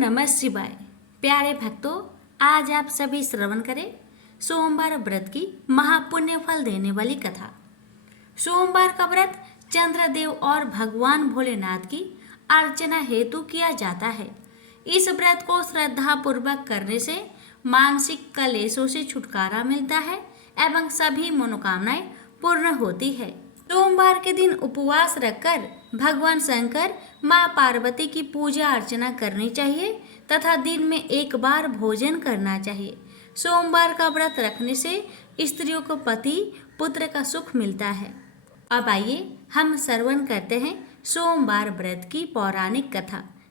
नमः शिवाय। प्यारे भक्तों, आज आप सभी श्रवण करें सोमवार व्रत की महापुण्य फल देने वाली कथा। सोमवार का व्रत चंद्रदेव और भगवान भोलेनाथ की अर्चना हेतु किया जाता है। इस व्रत को श्रद्धा पूर्वक करने से मानसिक कलेशों से छुटकारा मिलता है एवं सभी मनोकामनाएं पूर्ण होती है। सोमवार के दिन उपवास रखकर भगवान शंकर माँ पार्वती की पूजा अर्चना करनी चाहिए तथा दिन में एक बार भोजन करना चाहिए। सोमवार का व्रत रखने से स्त्रियों को पति पुत्र का सुख मिलता है। अब आइए हम श्रवण करते हैं सोमवार व्रत की पौराणिक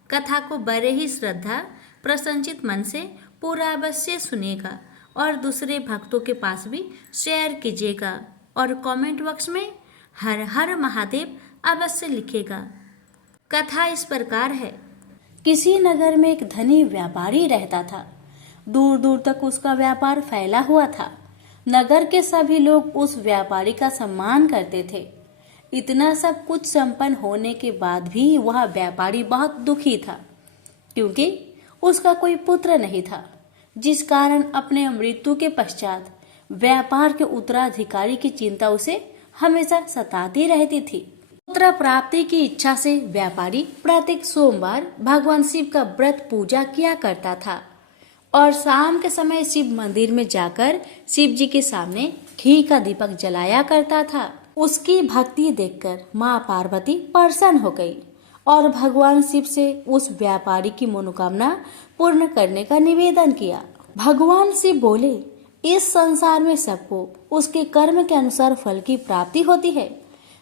कथा को बड़े ही श्रद्धा प्रसन्नचित मन से पूरा अवश्य सुनेगा और दूसरे भक्तों के पास भी शेयर कीजिएगा और कमेंट बॉक्स में हर हर महादेव अवश्य लिखेगा। कथा इस प्रकार है। किसी नगर में एक धनी व्यापारी रहता था। दूर दूर तक उसका व्यापार फैला हुआ था। नगर के सभी लोग उस व्यापारी का सम्मान करते थे। इतना सब कुछ संपन्न होने के बाद भी वह व्यापारी बहुत दुखी था, क्योंकि उसका कोई पुत्र नहीं था, जिस कारण अपने मृत्यु के पश्चात व्यापार के उत्तराधिकारी की चिंता उसे हमेशा सताती रहती थी। पुत्र प्राप्ति की इच्छा से व्यापारी प्रत्येक सोमवार भगवान शिव का व्रत पूजा किया करता था और शाम के समय शिव मंदिर में जाकर शिव जी के सामने घी का दीपक जलाया करता था। उसकी भक्ति देखकर माँ पार्वती प्रसन्न हो गई और भगवान शिव से उस व्यापारी की मनोकामना पूर्ण करने का निवेदन किया। भगवान शिव बोले, इस संसार में सबको उसके कर्म के अनुसार फल की प्राप्ति होती है।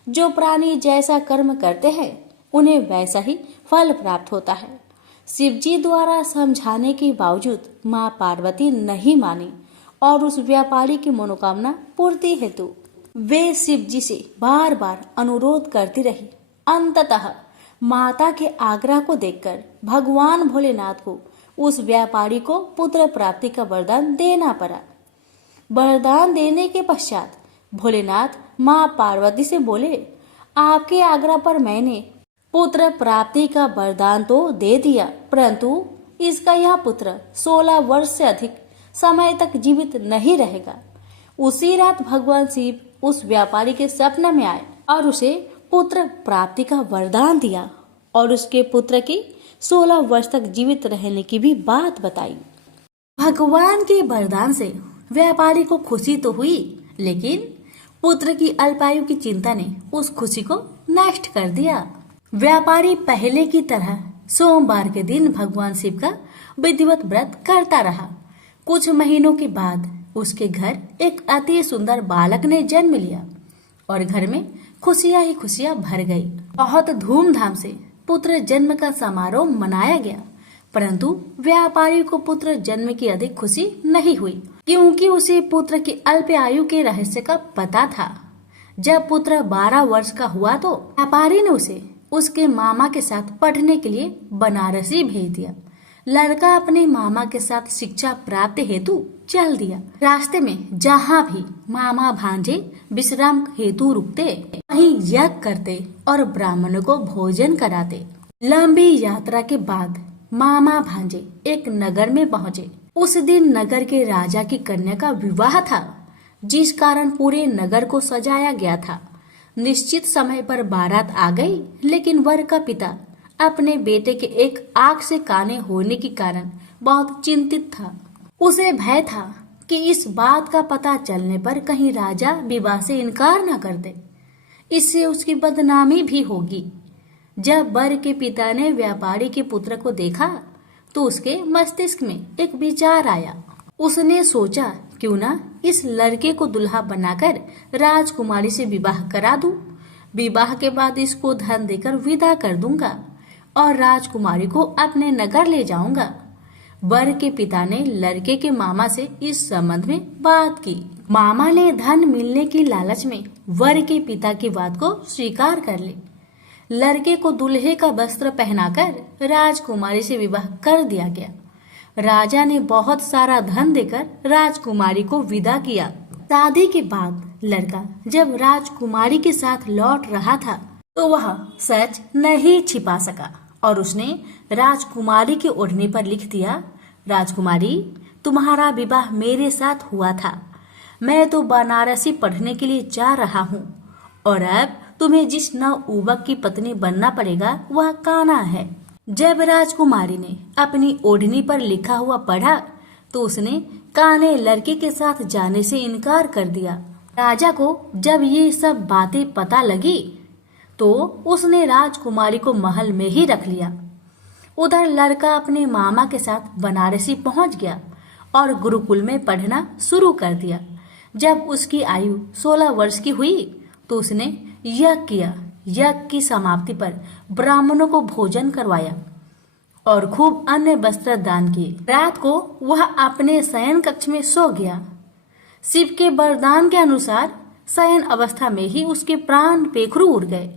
जो प्राणी जैसा कर्म करते हैं उन्हें वैसा ही फल प्राप्त होता है। शिव जी द्वारा समझाने के बावजूद माँ पार्वती नहीं मानी और उस व्यापारी की मनोकामना पूर्ति हेतु वे शिव जी से बार बार अनुरोध करती रही। अंततः माता के आग्रह को देखकर भगवान भोलेनाथ को उस व्यापारी को पुत्र प्राप्ति का वरदान देना पड़ा। वरदान देने के पश्चात भोलेनाथ माँ पार्वती से बोले, आपके आग्रह पर मैंने पुत्र प्राप्ति का वरदान तो दे दिया, परंतु इसका यह पुत्र 16 वर्ष से अधिक समय तक जीवित नहीं रहेगा। उसी रात भगवान शिव उस व्यापारी के सपने में आए और उसे पुत्र प्राप्ति का वरदान दिया और उसके पुत्र की 16 वर्ष तक जीवित रहने की भी बात बताई। भगवान के वरदान से व्यापारी को खुशी तो हुई, लेकिन पुत्र की अल्पायु की चिंता ने उस खुशी को नष्ट कर दिया। व्यापारी पहले की तरह सोमवार के दिन भगवान शिव का विधिवत व्रत करता रहा। कुछ महीनों के बाद उसके घर एक अति सुंदर बालक ने जन्म लिया और घर में खुशियां ही खुशियां भर गई। बहुत धूमधाम से पुत्र जन्म का समारोह मनाया गया, परंतु व्यापारी को पुत्र जन्म की अधिक खुशी नहीं हुई, क्योंकि उसे पुत्र की अल्प आयु के रहस्य का पता था। जब पुत्र 12 वर्ष का हुआ तो व्यापारी ने उसे उसके मामा के साथ पढ़ने के लिए बनारसी भेज दिया। लड़का अपने मामा के साथ शिक्षा प्राप्ति हेतु चल दिया। रास्ते में जहाँ भी मामा भांजे विश्राम हेतु रुकते, वहीं यज्ञ करते और ब्राह्मणों को भोजन कराते। लंबी यात्रा के बाद मामा भांजे एक नगर में पहुँचे। उस दिन नगर के राजा की कन्या का विवाह था, जिस कारण पूरे नगर को सजाया गया था। निश्चित समय पर बारात आ गई, लेकिन वर का पिता अपने बेटे के एक आंख से काने होने के कारण बहुत चिंतित था। उसे भय था कि इस बात का पता चलने पर कहीं राजा विवाह से इनकार न कर दे, इससे उसकी बदनामी भी होगी। जब वर के पिता ने व्यापारी के पुत्र को देखा तो उसके मस्तिष्क में एक विचार आया। उसने सोचा, क्यों ना इस लड़के को दुल्हा बनाकर राजकुमारी से विवाह करा दूं। विवाह के बाद इसको धन देकर विदा कर दूंगा और राजकुमारी को अपने नगर ले जाऊंगा। वर के पिता ने लड़के के मामा से इस संबंध में बात की। मामा ने धन मिलने की लालच में वर के पिता की बात को स्वीकार कर ली। लड़के को दूल्हे का वस्त्र पहनाकर राजकुमारी से विवाह कर दिया गया। राजा ने बहुत सारा धन देकर राजकुमारी को विदा किया। शादी के बाद लड़का जब राजकुमारी के साथ लौट रहा था तो वह सच नहीं छिपा सका और उसने राजकुमारी की ओढ़नी पर लिख दिया, राजकुमारी, तुम्हारा विवाह मेरे साथ हुआ था। मैं तो बनारसी पढ़ने के लिए जा रहा हूँ और अब तुम्हें जिस नवयुवक की पत्नी बनना पड़ेगा वह कान्हा है। जब राजकुमारी ने अपनी ओढ़नी पर लिखा हुआ पढ़ा तो उसने कान्हे लड़के के साथ जाने से इनकार कर दिया। राजा को जब ये सब बातें पता लगी तो उसने राजकुमारी को महल में ही रख लिया। उधर लड़का अपने मामा के साथ बनारसी पहुंच गया और गुरुकुल में पढ़ना शुरू कर दिया। जब उसकी आयु 16 वर्ष की हुई तो उसने यज्ञ किया। यज्ञ की समाप्ति पर ब्राह्मणों को भोजन करवाया और खूब अन्य वस्त्र दान किए। रात को वह अपने शयन कक्ष में सो गया। शिव के वरदान के अनुसार शयन अवस्था में ही उसके प्राण पेखरू उड़ गए।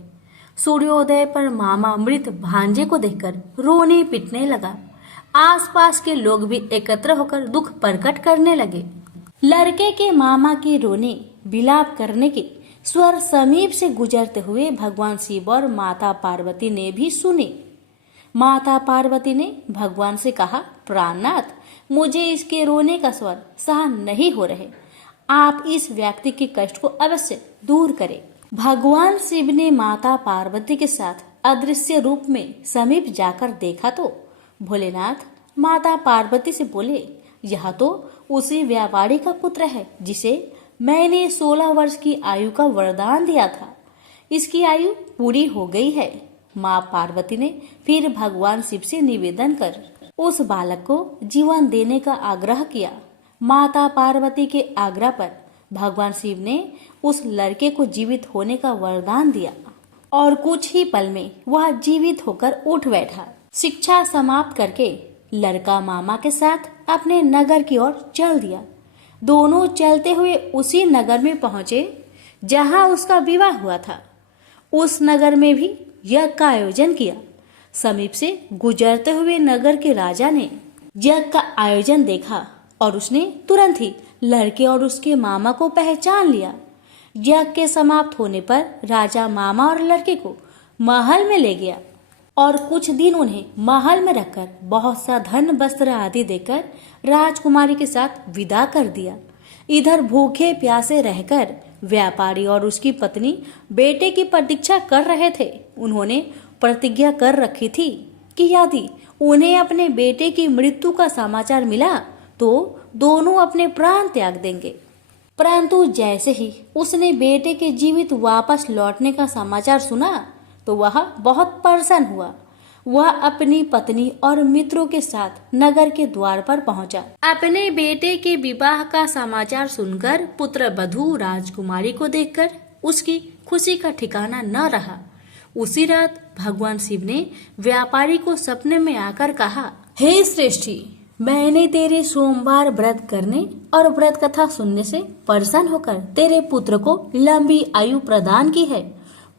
सूर्योदय पर मामा मृत भांजे को देखकर रोने पिटने लगा। आसपास के लोग भी एकत्र होकर दुख प्रकट करने लगे। लड़के के मामा के रोने विलाप करने के स्वर समीप से गुजरते हुए भगवान शिव और माता पार्वती ने भी सुने। माता पार्वती ने भगवान से कहा, प्राणनाथ, मुझे इसके रोने का स्वर सहन नहीं हो रहे। आप इस व्यक्ति के कष्ट को अवश्य दूर करें। भगवान शिव ने माता पार्वती के साथ अदृश्य रूप में समीप जाकर देखा तो भोलेनाथ माता पार्वती से बोले, यह तो उसी व्यापारी का पुत्र है जिसे मैंने 16 वर्ष की आयु का वरदान दिया था। इसकी आयु पूरी हो गई है। माँ पार्वती ने फिर भगवान शिव से निवेदन कर उस बालक को जीवन देने का आग्रह किया। माता पार्वती के आग्रह पर भगवान शिव ने उस लड़के को जीवित होने का वरदान दिया और कुछ ही पल में वह जीवित होकर उठ बैठा। शिक्षा समाप्त करके लड़का मामा के साथ अपने नगर की ओर चल दिया। दोनों चलते हुए उसी नगर में पहुंचे जहां उसका विवाह हुआ था। उस नगर में भी यज्ञ का आयोजन किया। समीप से गुजरते हुए नगर के राजा ने यज्ञ का आयोजन देखा और उसने तुरंत ही लड़के और उसके मामा को पहचान लिया। यज्ञ के समाप्त होने पर राजा मामा और लड़के को महल में ले गया और कुछ दिन उन्हें महल में रखकर बहुत सा धन वस्त्र आदि देकर राजकुमारी के साथ विदा कर दिया। इधर भूखे प्यासे रहकर व्यापारी और उसकी पत्नी बेटे की प्रतीक्षा कर रहे थे। उन्होंने प्रतिज्ञा कर रखी थी कि यदि उन्हें अपने बेटे की मृत्यु का समाचार मिला तो दोनों अपने प्राण त्याग देंगे। परंतु जैसे ही उसने बेटे के जीवित वापस लौटने का समाचार सुना तो वह बहुत परेशान हुआ। वह अपनी पत्नी और मित्रों के साथ नगर के द्वार पर पहुंचा। अपने बेटे के विवाह का समाचार सुनकर पुत्र वधू राजकुमारी को देखकर उसकी खुशी का ठिकाना न रहा। उसी रात भगवान शिव ने व्यापारी को सपने में आकर कहा, हे श्रेष्ठी, मैंने तेरे सोमवार व्रत करने और व्रत कथा सुनने से प्रसन्न होकर तेरे पुत्र को लंबी आयु प्रदान की है।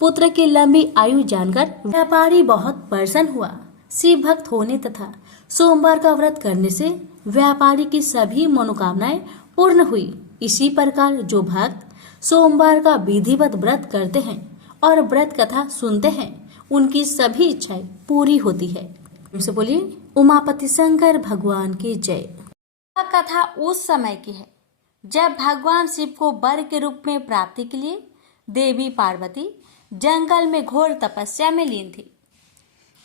पुत्र की लंबी आयु जानकर व्यापारी बहुत प्रसन्न हुआ। शिव भक्त होने तथा सोमवार का व्रत करने से व्यापारी की सभी मनोकामनाएं पूर्ण हुई। इसी प्रकार जो भक्त सोमवार का विधिवत व्रत करते हैं और व्रत कथा सुनते हैं उनकी सभी इच्छाएं पूरी होती है। हमसे बोलिए उमापति शंकर भगवान की जय। यह कथा उस समय की है जब भगवान शिव को वर के रूप में प्राप्ति के लिए देवी पार्वती जंगल में घोर तपस्या में लीन थी।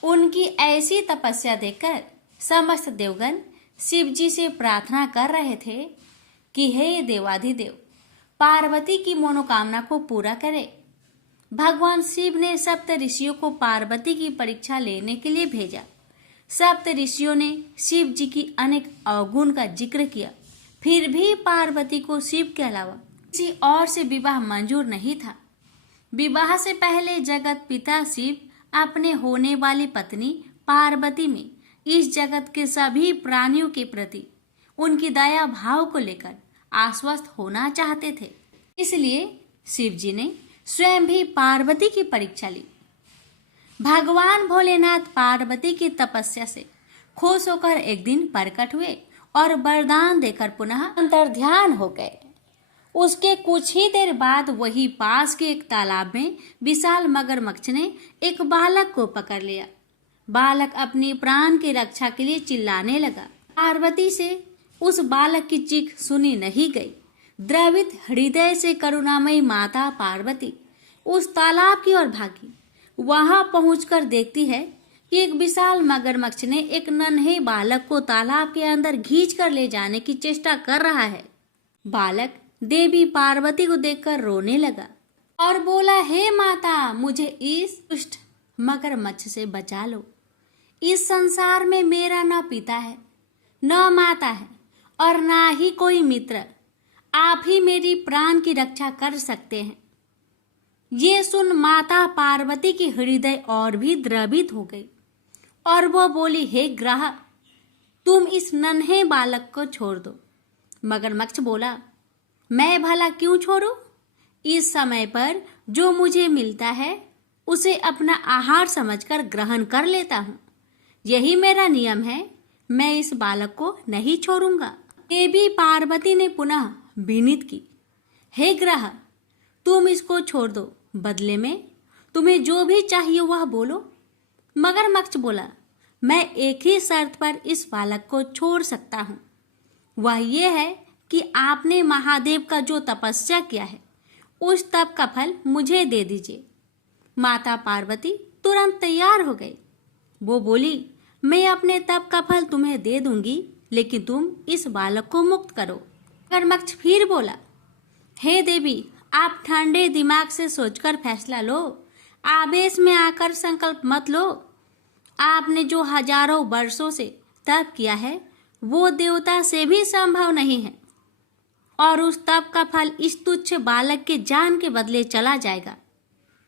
उनकी ऐसी तपस्या देखकर समस्त देवगण शिव जी से प्रार्थना कर रहे थे कि हे देवाधिदेव, पार्वती की मनोकामना को पूरा करे। भगवान शिव ने सप्त ऋषियों को पार्वती की परीक्षा लेने के लिए भेजा। सप्त ऋषियों ने शिव जी की अनेक अवगुण का जिक्र किया, फिर भी पार्वती को शिव के अलावा किसी और से विवाह मंजूर नहीं था। विवाह से पहले जगत पिता शिव अपने होने वाली पत्नी पार्वती में इस जगत के सभी प्राणियों के प्रति उनकी दया भाव को लेकर आश्वस्त होना चाहते थे। इसलिए शिव जी ने स्वयं भी पार्वती की परीक्षा ली। भगवान भोलेनाथ पार्वती की तपस्या से खुश होकर एक दिन प्रकट हुए और वरदान देकर पुनः अंतर्ध्यान हो गए। उसके कुछ ही देर बाद वही पास के एक तालाब में विशाल मगरमच्छ ने एक बालक को पकड़ लिया। बालक अपने प्राण की रक्षा के लिए चिल्लाने लगा। पार्वती से उस बालक की चीख सुनी नहीं गई। द्रवित हृदय से करुणामयी माता पार्वती उस तालाब की ओर भागी। वहां पहुंचकर देखती है कि एक विशाल मगरमच्छ ने एक नन्हे बालक को तालाब के अंदर खींच कर ले जाने की चेष्टा कर रहा है। बालक देवी पार्वती को देखकर रोने लगा और बोला, हे माता, मुझे इस दुष्ट मगरमच्छ से बचा लो। इस संसार में मेरा न पिता है, न माता है और ना ही कोई मित्र। आप ही मेरी प्राण की रक्षा कर सकते हैं। ये सुन माता पार्वती की हृदय और भी द्रवित हो गई और वो बोली, हे ग्रह, तुम इस नन्हे बालक को छोड़ दो। मगरमच्छ बोला, मैं भला क्यों छोड़ूं? इस समय पर जो मुझे मिलता है उसे अपना आहार समझकर ग्रहण कर लेता हूँ। यही मेरा नियम है। मैं इस बालक को नहीं छोड़ूंगा। देवी पार्वती ने पुनः विनीत की, हे ग्रह, तुम इसको छोड़ दो। बदले में तुम्हें जो भी चाहिए वह बोलो। मगरमच्छ बोला, मैं एक ही शर्त पर इस बालक को छोड़ सकता हूँ। वह ये है कि आपने महादेव का जो तपस्या किया है उस तप का फल मुझे दे दीजिए। माता पार्वती तुरंत तैयार हो गई। वो बोली, मैं अपने तप का फल तुम्हें दे दूंगी, लेकिन तुम इस बालक को मुक्त करो। मगरमच्छ फिर बोला, हे देवी, आप ठंडे दिमाग से सोचकर फैसला लो। आवेश में आकर संकल्प मत लो। आपने जो हजारों वर्षों से तप किया है वो देवता से भी संभव नहीं है और उस तप का फल इस तुच्छ बालक के जान के बदले चला जाएगा।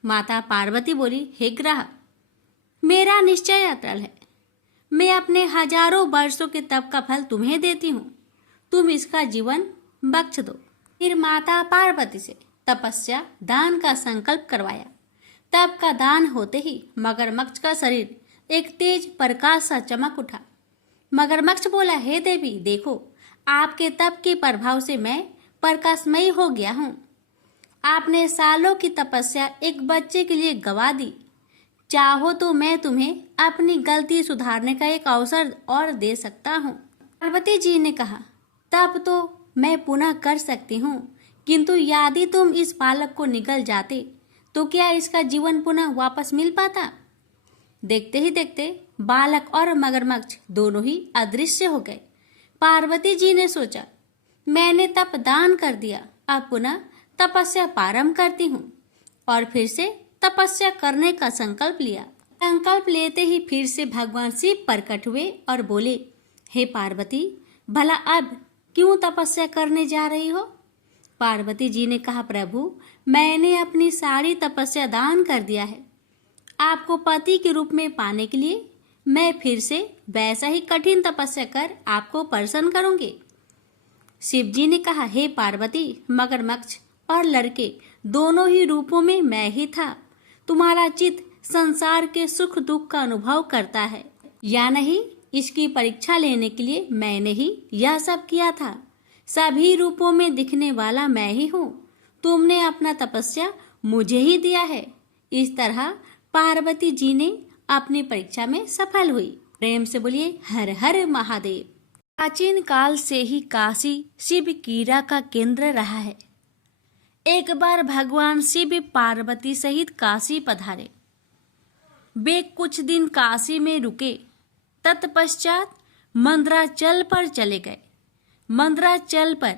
माता पार्वती बोली, हे ग्रह, मेरा निश्चय अटल है। मैं अपने हजारों वर्षों के तप का फल तुम्हें देती हूँ। तुम इसका जीवन बख्श दो। फिर माता पार्वती से तपस्या दान का संकल्प करवाया। तप का दान होते ही मगरमच्छ का शरीर एक तेज प्रकाश सा चमक उठा। मगरमच्छ बोला, हे देवी, देखो, आपके तप के प्रभाव से मैं प्रकाशमयी हो गया हूँ। आपने सालों की तपस्या एक बच्चे के लिए गवा दी। चाहो तो मैं तुम्हें अपनी गलती सुधारने का एक अवसर और दे सकता हूँ। पार्वती जी ने कहा, तब तो मैं पुनः कर सकती हूँ, किंतु यदि तुम इस बालक को निगल जाते तो क्या इसका जीवन पुनः वापस मिल पाता? देखते ही देखते बालक और मगरमच्छ दोनों ही अदृश्य हो गए। पार्वती जी ने सोचा, मैंने तप दान कर दिया, अब पुनः तपस्या प्रारंभ करती हूँ और फिर से तपस्या करने का संकल्प लिया। संकल्प लेते ही फिर से भगवान शिव प्रकट हुए और बोले, हे पार्वती, भला अब क्यों तपस्या करने जा रही हो? पार्वती जी ने कहा, प्रभु, मैंने अपनी सारी तपस्या दान कर दिया है। आपको पति के रूप में पाने के लिए मैं फिर से वैसा ही कठिन तपस्या कर आपको प्रसन्न करूंगी। शिव जी ने कहा, हे पार्वती, मगरमच्छ और लड़के दोनों ही रूपों में मैं ही था। तुम्हारा चित्त संसार के सुख दुख का अनुभव करता है या नहीं, इसकी परीक्षा लेने के लिए मैंने ही यह सब किया था। सभी रूपों में दिखने वाला मैं ही हूँ। तुमने अपना तपस्या मुझे ही दिया है। इस तरह पार्वती जी ने अपनी परीक्षा में सफल हुई। प्रेम से बोलिए, हर हर महादेव। प्राचीन काल से ही काशी शिव क्रीड़ा का केंद्र रहा है। एक बार भगवान शिव पार्वती सहित काशी पधारे। वे कुछ दिन काशी में रुके। तत्पश्चात मंदराचल पर चले गए। मंदराचल पर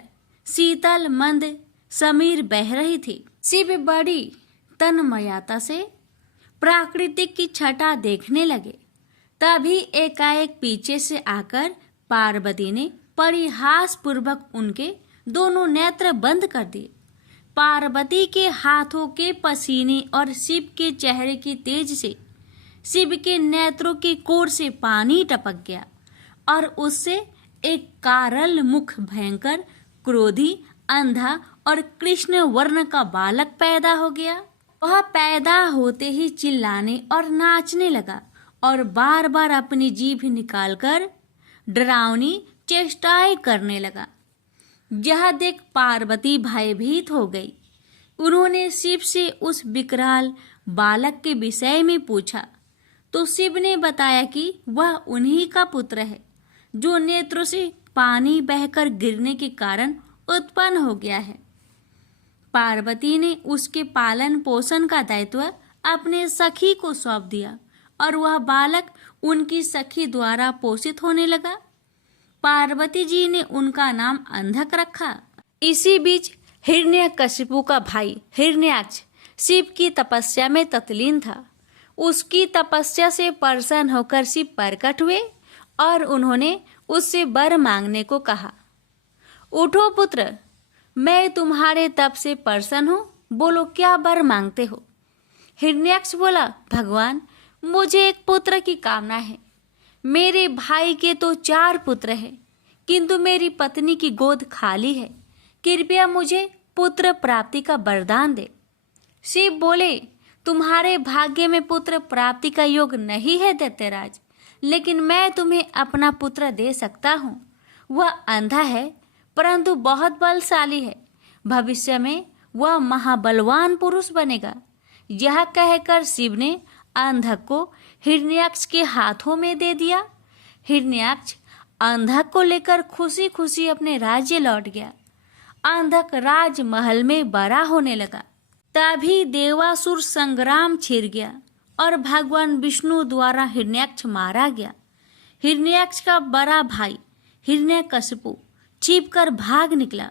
शीतल मंद समीर बह रही थी। शिव बड़ी तन्मयता से प्राकृतिक की छटा देखने लगे। तभी एकाएक पीछे से आकर पार्वती ने परिहास पूर्वक उनके दोनों नेत्र बंद कर दिए। पार्वती के हाथों के पसीने और शिव के चेहरे की तेज से शिव के नेत्रों के कोर से पानी टपक गया और उससे एक कारल मुख, भयंकर, क्रोधी, अंधा और कृष्ण वर्ण का बालक पैदा हो गया। वह पैदा होते ही चिल्लाने और नाचने लगा और बार बार अपनी जीभ निकालकर डरावनी चेष्टाएं करने लगा। यह देख पार्वती भयभीत हो गई। उन्होंने शिव से उस विकराल बालक के विषय में पूछा, तो शिव ने बताया कि वह उन्हीं का पुत्र है जो नेत्रों से पानी बहकर गिरने के कारण उत्पन्न हो गया है। पार्वती ने उसके पालन पोषण का दायित्व अपने सखी को सौंप दिया और वह बालक उनकी सखी द्वारा पोषित होने लगा। पार्वती जी ने उनका नाम अंधक रखा। इसी बीच हिरण्यकशिपु का भाई हिरण्याक्ष शिव की तपस्या में तत्लीन था। उसकी तपस्या से प्रसन्न होकर शिव प्रकट हुए और उन्होंने उससे वर मांगने को कहा। उठो पुत्र, मैं तुम्हारे तप से प्रसन्न हूँ, बोलो क्या वर मांगते हो। हिरण्याक्ष बोला, भगवान मुझे एक पुत्र की कामना है। मेरे भाई के तो 4 पुत्र हैं, किंतु मेरी पत्नी की गोद खाली है। कृपया मुझे पुत्र प्राप्ति का वरदान दे। शिव बोले, तुम्हारे भाग्य में पुत्र प्राप्ति का योग नहीं है दैत्यराज, लेकिन मैं तुम्हें अपना पुत्र दे सकता हूँ। वह अंधा है परंतु बहुत बलशाली है। भविष्य में वह महाबलवान पुरुष बनेगा। यह कहकर शिव ने अंधक को हिरण्याक्ष के हाथों में दे दिया। हिरण्याक्ष अंधक को लेकर खुशी खुशी अपने राज्य लौट गया। अंधक राजमहल में बड़ा होने लगा। तभी देवासुर संग्राम छिड़ गया और भगवान विष्णु द्वारा हिरण्याक्ष मारा गया। हिरण्याक्ष का बड़ा भाई हिरण्यकशिपु छिपकर भाग निकला।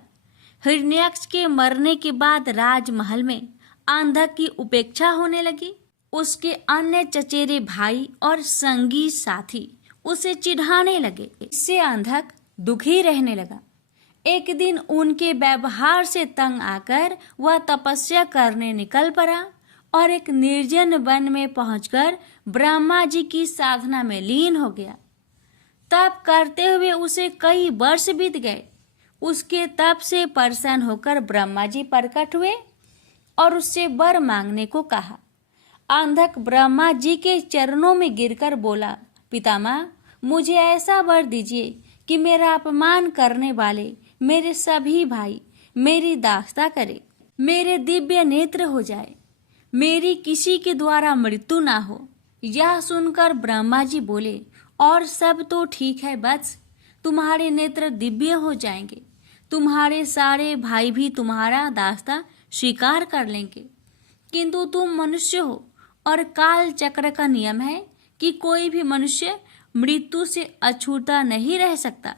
हिरण्याक्ष के मरने के बाद राजमहल में अंधक की उपेक्षा होने लगी। उसके अन्य चचेरे भाई और संगी साथी उसे चिढ़ाने लगे। इससे अंधक दुखी रहने लगा। एक दिन उनके व्यवहार से तंग आकर वह तपस्या करने निकल पड़ा और एक निर्जन वन में पहुंचकर ब्रह्मा जी की साधना में लीन हो गया। तप करते हुए उसे कई वर्ष बीत गए। उसके तप से प्रसन्न होकर ब्रह्मा जी प्रकट हुए और उससे वर मांगने को कहा। अंधक ब्रह्मा जी के चरणों में गिरकर बोला, पितामह मुझे ऐसा वर दीजिए कि मेरा अपमान करने वाले मेरे सभी भाई मेरी दास्ता करे, मेरे दिव्य नेत्र हो जाए, मेरी किसी के द्वारा मृत्यु ना हो। यह सुनकर ब्रह्मा जी बोले, और सब तो ठीक है बस, तुम्हारे नेत्र दिव्य हो जाएंगे। तुम्हारे सारे भाई भी तुम्हारा दास्ता स्वीकार कर लेंगे, किंतु तुम मनुष्य हो और काल चक्र का नियम है कि कोई भी मनुष्य मृत्यु से अछूता नहीं रह सकता।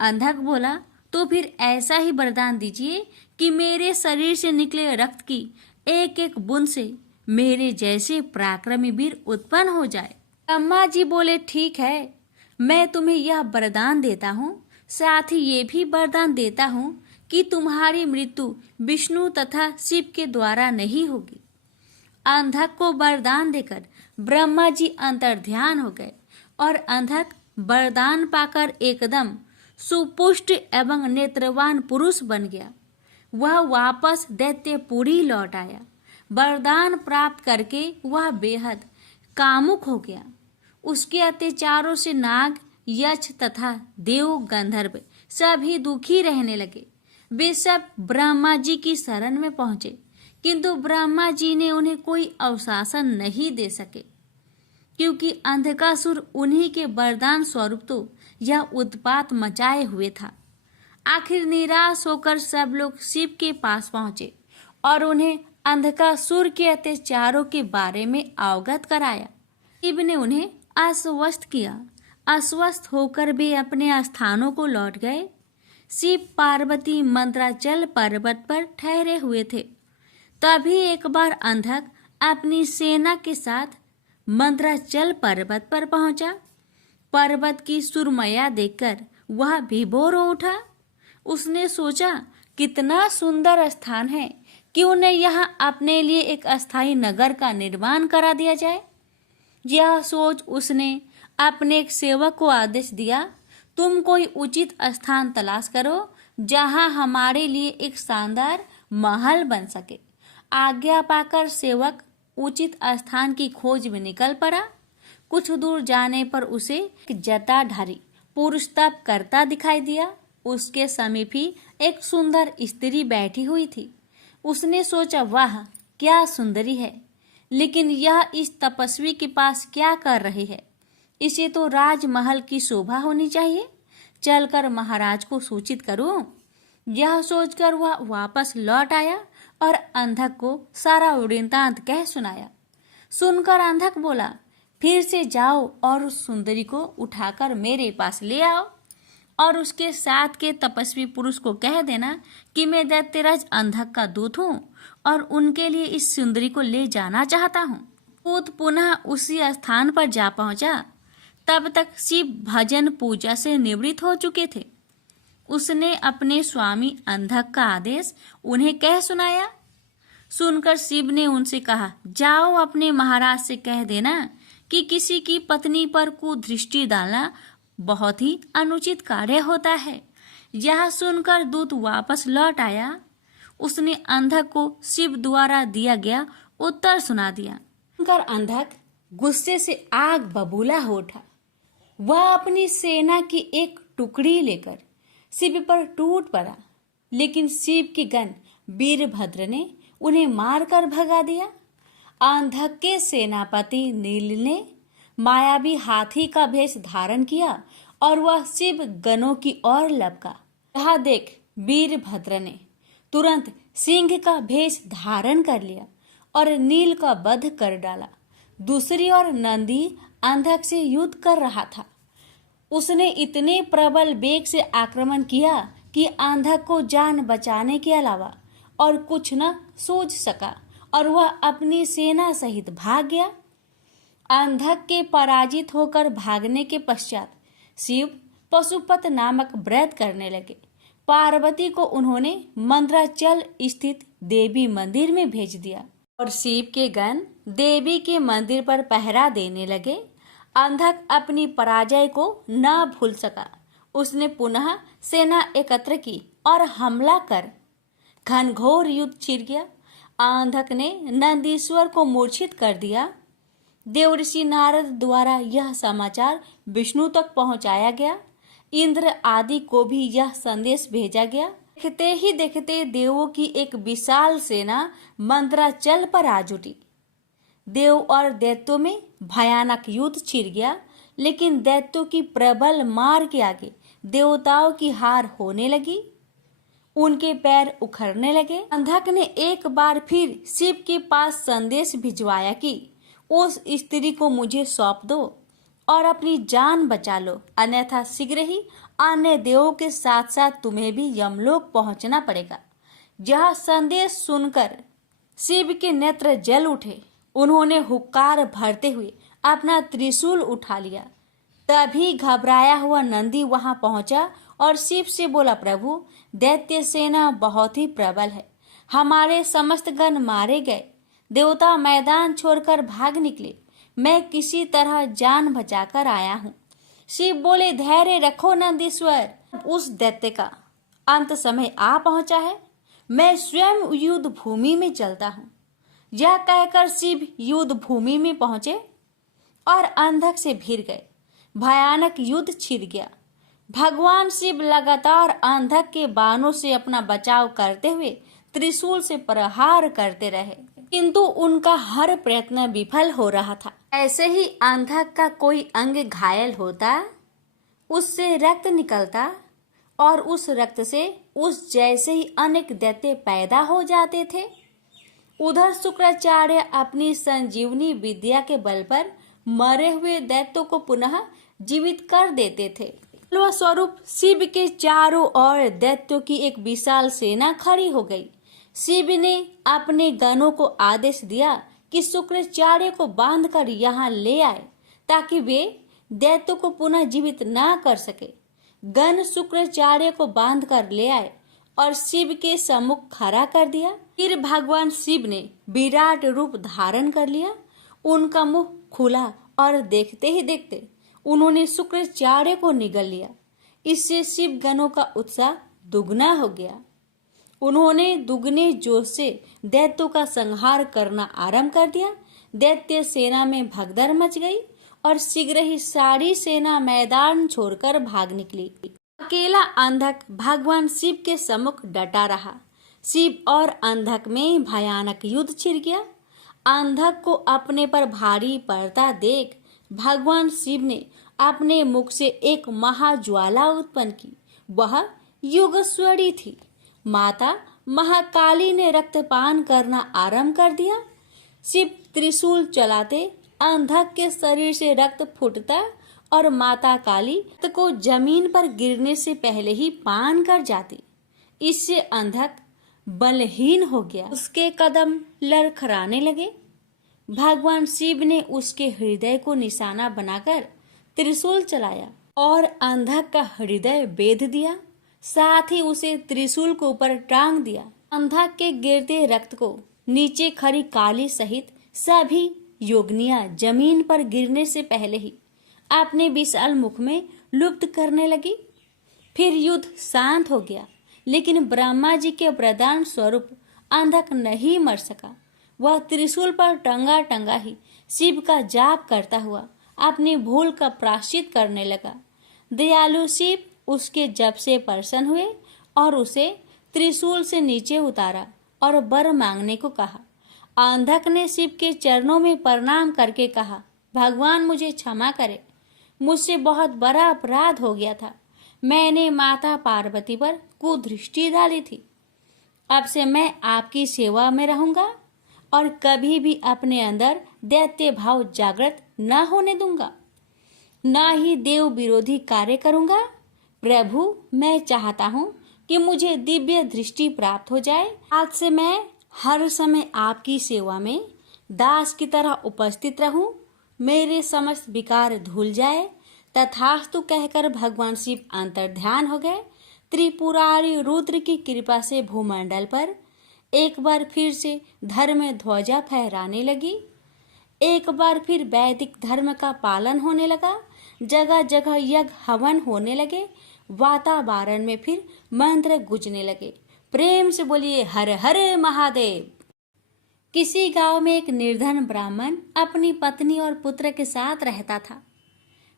अंधक बोला, तो फिर ऐसा ही वरदान दीजिए कि मेरे शरीर से निकले रक्त की एक एक बूंद से मेरे जैसे पराक्रमी वीर उत्पन्न हो जाए। ब्रह्मा जी बोले, ठीक है, मैं तुम्हें यह वरदान देता हूँ, साथ ही ये भी वरदान देता हूँ कि तुम्हारी मृत्यु विष्णु तथा शिव के द्वारा नहीं होगी। अंधक को वरदान देकर ब्रह्मा जी अंतर्ध्यान हो गए और अंधक वरदान पाकर एकदम सुपुष्ट एवं नेत्रवान पुरुष बन गया। वह वापस दैत्यपुरी लौट आया। वरदान प्राप्त करके वह बेहद कामुक हो गया। उसके अत्याचारों से नाग, यक्ष तथा देव गंधर्व सभी दुखी रहने लगे। वे सब ब्रह्मा जी की शरण में पहुंचे, किंतु ब्रह्मा जी ने उन्हें कोई अवशासन नहीं दे सके, क्योंकि अंधकासुर उन्हीं के वरदान स्वरूप तो यह उत्पात मचाए हुए था। आखिर निराश होकर सब लोग शिव के पास पहुंचे और उन्हें अंधकासुर के अत्याचारों के बारे में अवगत कराया। शिव ने उन्हें आश्वस्त किया। आश्वस्त होकर वे अपने स्थानों को लौट गए। शिव पार्वती मंद्राचल पर्वत पर ठहरे हुए थे। तभी एक बार अंधक अपनी सेना के साथ मंद्राचल पर्वत पर पहुंचा। पर्वत की सुरमया देखकर वह विभोर हो उठा। उसने सोचा, कितना सुंदर स्थान है, क्यों न यहाँ अपने लिए एक अस्थायी नगर का निर्माण करा दिया जाए। यह सोच उसने अपने एक सेवक को आदेश दिया, तुम कोई उचित स्थान तलाश करो जहाँ हमारे लिए एक शानदार महल बन सके। आज्ञा पाकर सेवक उचित स्थान की खोज में निकल पड़ा। कुछ दूर जाने पर उसे एक जटाधारी पुरुष तप करता दिखाई दिया। उसके समीप ही एक सुंदर स्त्री बैठी हुई थी। उसने सोचा, वाह क्या सुंदरी है, लेकिन यह इस तपस्वी के पास क्या कर रही है? इसे तो राजमहल की शोभा होनी चाहिए। चलकर महाराज को सूचित करूं। यह सोचकर वह वापस लौट आया और अंधक को सारा वृत्तांत कह सुनाया। सुनकर अंधक बोला, फिर से जाओ और उस सुंदरी को उठाकर मेरे पास ले आओ और उसके साथ के तपस्वी पुरुष को कह देना कि मैं दैत्यराज अंधक का दूत हूँ और उनके लिए इस सुंदरी को ले जाना चाहता हूँ। दूत पुनः उसी स्थान पर जा पहुंचा। तब तक शिव भजन पूजा से निवृत्त हो चुके थे। उसने अपने स्वामी अंधक का आदेश उन्हें कह सुनाया। सुनकर शिव ने उनसे कहा, जाओ अपने महाराज से कह देना कि किसी की पत्नी पर कुदृष्टि डालना बहुत ही अनुचित कार्य होता है। यह सुनकर दूत वापस लौट आया। उसने अंधक को शिव द्वारा दिया गया उत्तर सुना दिया। सुनकर अंधक गुस्से से आग बबूला हो उठा। वह अपनी सेना की एक टुकड़ी लेकर शिव पर टूट पड़ा, लेकिन शिव के गण वीरभद्र ने उन्हें मारकर भगा दिया। अंधक के सेनापति नील ने मायावी हाथी का भेष धारण किया और वह शिव गणों की ओर लपका। यह देख वीरभद्र ने तुरंत सिंह का भेष धारण कर लिया और नील का वध कर डाला। दूसरी ओर नंदी अंधक से युद्ध कर रहा था। उसने इतने प्रबल वेग से आक्रमण किया कि अंधक को जान बचाने के अलावा और कुछ न सूझ सका और वह अपनी सेना सहित भाग गया। अंधक के पराजित होकर भागने के पश्चात शिव पशुपत नामक व्रत करने लगे। पार्वती को उन्होंने मंद्राचल स्थित देवी मंदिर में भेज दिया और शिव के गण देवी के मंदिर पर पहरा देने लगे। अंधक अपनी पराजय को न भूल सका। उसने पुनः सेना एकत्र की और हमला कर घनघोर युद्ध छिड़ गया। अंधक ने नंदीश्वर को मूर्छित कर दिया। देवर्षि नारद द्वारा यह समाचार विष्णु तक पहुंचाया गया। इंद्र आदि को भी यह संदेश भेजा गया। देखते ही देखते देवों की एक विशाल सेना मंद्राचल पर आ जुटी। देव और दैत्यों में भयानक युद्ध छिड़ गया, लेकिन दैत्यों की प्रबल मार के आगे देवताओं की हार होने लगी। उनके पैर उखड़ने लगे। अंधक ने एक बार फिर शिव के पास संदेश भिजवाया कि उस स्त्री को मुझे सौंप दो और अपनी जान बचा लो, अन्यथा शीघ्र ही अन्य देवों के साथ साथ तुम्हें भी यमलोक पहुंचना पड़ेगा। यह संदेश सुनकर शिव के नेत्र जल उठे। उन्होंने हुक्कार भरते हुए अपना त्रिशूल उठा लिया। तभी घबराया हुआ नंदी वहां पहुंचा और शिव से बोला, प्रभु, दैत्य सेना बहुत ही प्रबल है। हमारे समस्त गण मारे गए। देवता मैदान छोड़कर भाग निकले। मैं किसी तरह जान बचाकर आया हूँ। शिव बोले, धैर्य रखो नंदीश्वर, उस दैत्य का अंत समय आ पहुंचा है। मैं स्वयं युद्ध भूमि में चलता हूँ। यह कहकर शिव युद्ध भूमि में पहुंचे और अंधक से भिड़ गए। भयानक युद्ध छिड़ गया। भगवान शिव लगातार अंधक के बाणों से अपना बचाव करते हुए त्रिशूल से प्रहार करते रहे, किंतु उनका हर प्रयत्न विफल हो रहा था। ऐसे ही अंधक का कोई अंग घायल होता, उससे रक्त निकलता और उस रक्त से उस जैसे ही अनेक दैत्य पैदा हो जाते थे। उधर शुक्राचार्य अपनी संजीवनी विद्या के बल पर मरे हुए दैत्यों को पुनः जीवित कर देते थे। स्वरूप शिव के चारों ओर दैत्यों की एक विशाल सेना खड़ी हो गई। शिव ने अपने गणों को आदेश दिया कि शुक्राचार्य को बांधकर यहाँ ले आए, ताकि वे दैत्यों को पुनः जीवित ना कर सके। गण शुक्राचार्य को बांधकर ले आए और शिव के सम्मुख खड़ा कर दिया। फिर भगवान शिव ने विराट रूप धारण कर लिया। उनका मुंह खुला और देखते ही देखते उन्होंने शुक्राचार्य को निगल लिया। इससे शिव गणों का उत्साह दुगना हो गया। उन्होंने दुगने जोश से दैत्यों का संहार करना आरंभ कर दिया। दैत्य सेना में भगदड़ मच गई और शीघ्र ही सारी सेना मैदान छोड़कर भाग निकली। अकेला अंधक भगवान शिव के सम्मुख डटा रहा। शिव और अंधक में भयानक युद्ध छिड़ गया। अंधक को अपने पर भारी पड़ता देख भगवान शिव ने अपने मुख से एक महाज्वाला उत्पन्न की। वह योगेश्वरी थी। माता महाकाली ने रक्तपान करना आरंभ कर दिया। शिव त्रिशूल चलाते अंधक के शरीर से रक्त फूटता और माता काली रक्त को जमीन पर गिरने से पहले ही पान कर जाती। इससे अंधक बलहीन हो गया। उसके कदम लड़खड़ाने लगे। भगवान शिव ने उसके हृदय को निशाना बनाकर त्रिशूल चलाया और अंधक का हृदय बेध दिया। साथ ही उसे त्रिशूल को ऊपर टांग दिया। अंधक के गिरते रक्त को नीचे खड़ी काली सहित सभी योगिनियां जमीन पर गिरने से पहले ही अपने विशाल मुख में लुप्त करने लगी। फिर युद्ध शांत हो गया, लेकिन ब्रह्मा जी के वरदान स्वरूप अंधक नहीं मर सका। वह त्रिशूल पर टंगा टंगा ही शिव का जाप करता हुआ अपनी भूल का प्रायश्चित करने लगा। दयालु शिव उसके जप से प्रसन्न हुए और उसे त्रिशूल से नीचे उतारा और वर मांगने को कहा। अंधक ने शिव के चरणों में प्रणाम करके कहा, भगवान मुझे क्षमा करे, मुझसे बहुत बड़ा अपराध हो गया था। मैंने माता पार्वती पर कुदृष्टि डाली थी। अब से मैं आपकी सेवा में रहूंगा और कभी भी अपने अंदर दैत्य भाव जागृत न होने दूंगा, न ही देव विरोधी कार्य करूंगा। प्रभु, मैं चाहता हूँ कि मुझे दिव्य दृष्टि प्राप्त हो जाए। आज से मैं हर समय आपकी सेवा में दास की तरह उपस्थित रहूं। मेरे समस्त विकार धुल जाए। तथास्तु कहकर भगवान शिव अंतर्ध्यान हो गए। त्रिपुरारी रुद्र की कृपा से भूमंडल पर एक बार फिर से धर्म ध्वजा फहराने लगी। एक बार फिर वैदिक धर्म का पालन होने लगा। जगह जगह यज्ञ हवन होने लगे। वातावरण में फिर मंत्र गूंजने लगे। प्रेम से बोलिए हर हर महादेव। किसी गांव में एक निर्धन ब्राह्मण अपनी पत्नी और पुत्र के साथ रहता था।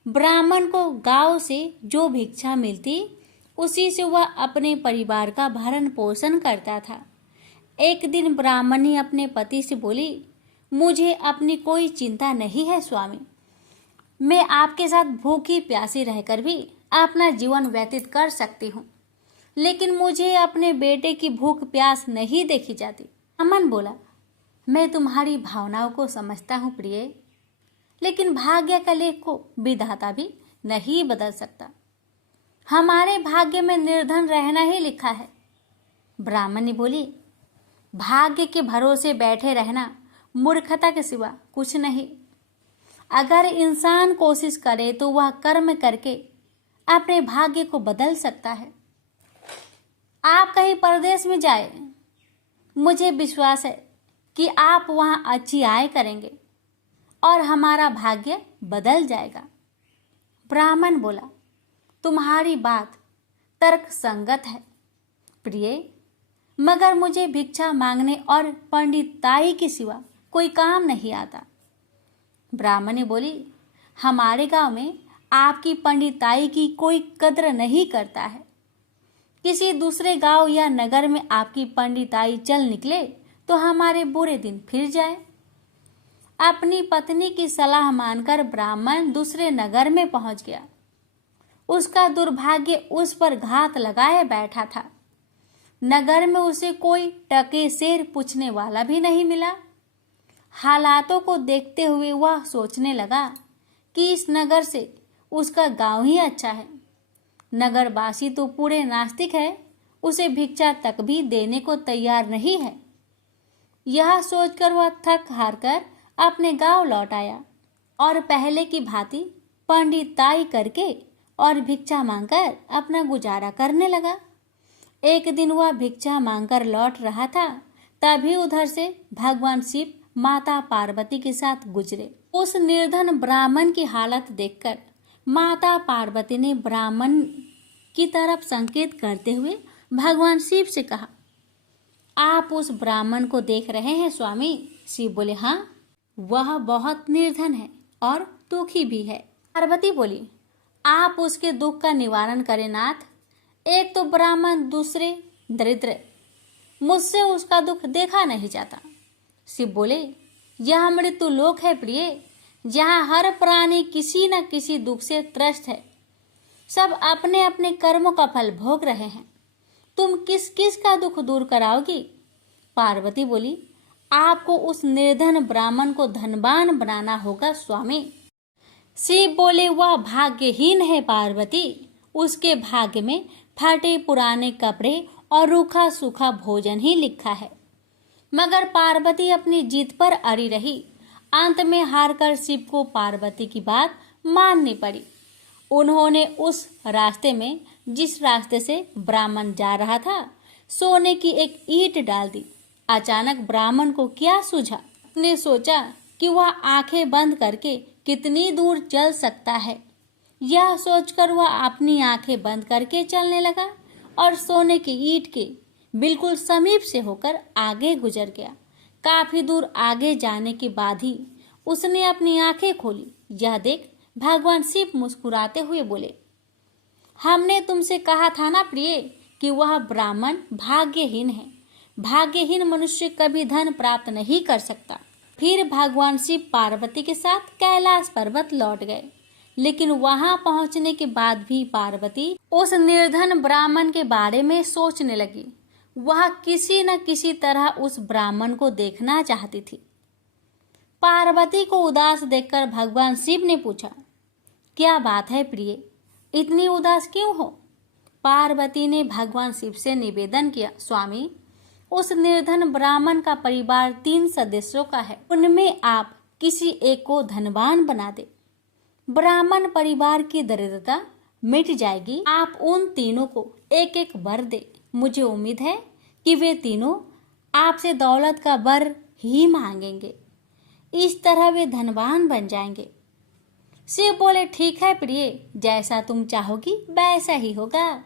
ब्राह्मण को गांव से जो भिक्षा मिलती उसी से वह अपने परिवार का भरण पोषण करता था। एक दिन ब्राह्मणी अपने पति से बोली, मुझे अपनी कोई चिंता नहीं है स्वामी, मैं आपके साथ भूखी प्यासी रहकर भी अपना जीवन व्यतीत कर सकती हूँ, लेकिन मुझे अपने बेटे की भूख प्यास नहीं देखी जाती। अमन बोला, मैं तुम्हारी भावनाओं को समझता हूँ प्रिय, लेकिन भाग्य का लेख को विधाता भी नहीं बदल सकता। हमारे भाग्य में निर्धन रहना ही लिखा है। ब्राह्मणी बोली, भाग्य के भरोसे बैठे रहना मूर्खता के सिवा कुछ नहीं। अगर इंसान कोशिश करे तो वह कर्म करके अपने भाग्य को बदल सकता है। आप कहीं परदेश में जाए, मुझे विश्वास है कि आप वहां अच्छी आय करेंगे और हमारा भाग्य बदल जाएगा। ब्राह्मण बोला, तुम्हारी बात तर्क संगत है प्रिय, मगर मुझे भिक्षा मांगने और पंडिताई के सिवा कोई काम नहीं आता। ब्राह्मणी बोली, हमारे गांव में आपकी पंडिताई की कोई कद्र नहीं करता है। किसी दूसरे गांव या नगर में आपकी पंडिताई चल निकले तो हमारे बुरे दिन फिर जाए। अपनी पत्नी की सलाह मानकर ब्राह्मण दूसरे नगर में पहुंच गया। उसका दुर्भाग्य उस पर घात लगाए बैठा था। नगर में उसे कोई टके सेर पूछने वाला भी नहीं मिला। हालातों को देखते हुए वह सोचने लगा कि इस नगर से उसका गांव ही अच्छा है। नगरवासी तो पूरे नास्तिक है, उसे भिक्षा तक भी देने को तैयार नहीं है। यह सोचकर वह थक हार कर अपने गांव लौट आया और पहले की भांति पंडिताई करके और भिक्षा मांगकर अपना गुजारा करने लगा। एक दिन वह भिक्षा मांगकर लौट रहा था, तभी उधर से भगवान शिव माता पार्वती के साथ गुजरे। उस निर्धन ब्राह्मण की हालत देखकर माता पार्वती ने ब्राह्मण की तरफ संकेत करते हुए भगवान शिव से कहा, आप उस ब्राह्मण को देख रहे हैं स्वामी? शिव बोले, हाँ, वह बहुत निर्धन है और दुखी भी है। पार्वती बोली, आप उसके दुख का निवारण करें नाथ। एक तो ब्राह्मण, दूसरे दरिद्र, मुझसे उसका दुख देखा नहीं जाता। शिव बोले, यह मृत्यु लोक है प्रिय, जहाँ हर प्राणी किसी न किसी दुख से त्रस्त है। सब अपने अपने कर्मों का फल भोग रहे हैं। तुम किस किस का दुख दूर कराओगी? पार्वती बोली, आपको उस निर्धन ब्राह्मण को धनवान बनाना होगा स्वामी। शिव बोले, वह भाग्यहीन है पार्वती, उसके भाग्य में फटे पुराने कपड़े और रूखा सूखा भोजन ही लिखा है। मगर पार्वती अपनी जीत पर अड़ी रही। अंत में हारकर शिव को पार्वती की बात माननी पड़ी। उन्होंने उस रास्ते में, जिस रास्ते से ब्राह्मण जा रहा था, सोने की एक ईंट डाल दी। अचानक ब्राह्मण को क्या सूझा? उसने सोचा कि वह आंखें बंद करके कितनी दूर चल सकता है। यह सोचकर वह अपनी आंखें बंद करके चलने लगा और सोने की ईंट के बिल्कुल समीप से होकर आगे गुजर गया। काफी दूर आगे जाने के बाद ही उसने अपनी आंखें खोली। यह देख भगवान शिव मुस्कुराते हुए बोले, हमने तुमसे कहा था ना प्रिय कि वह ब्राह्मण भाग्यहीन है। भाग्यहीन मनुष्य कभी धन प्राप्त नहीं कर सकता। फिर भगवान शिव पार्वती के साथ कैलाश पर्वत लौट गए। लेकिन वहां पहुंचने के बाद भी पार्वती उस निर्धन ब्राह्मण के बारे में सोचने लगी। वह किसी न किसी तरह उस ब्राह्मण को देखना चाहती थी। पार्वती को उदास देखकर भगवान शिव ने पूछा, क्या बात है प्रिय, इतनी उदास क्यों हो? पार्वती ने भगवान शिव से निवेदन किया, स्वामी, उस निर्धन ब्राह्मण का परिवार 3 सदस्यों का है। उनमें आप किसी एक को धनवान बना दे। ब्राह्मण परिवार की दरिद्रता मिट जाएगी। आप उन तीनों को एक एक वर दे। मुझे उम्मीद है कि वे तीनों आपसे दौलत का वर ही मांगेंगे। इस तरह वे धनवान बन जाएंगे। शिव बोले, ठीक है प्रिय, जैसा तुम चाहोगी वैसा ही होगा।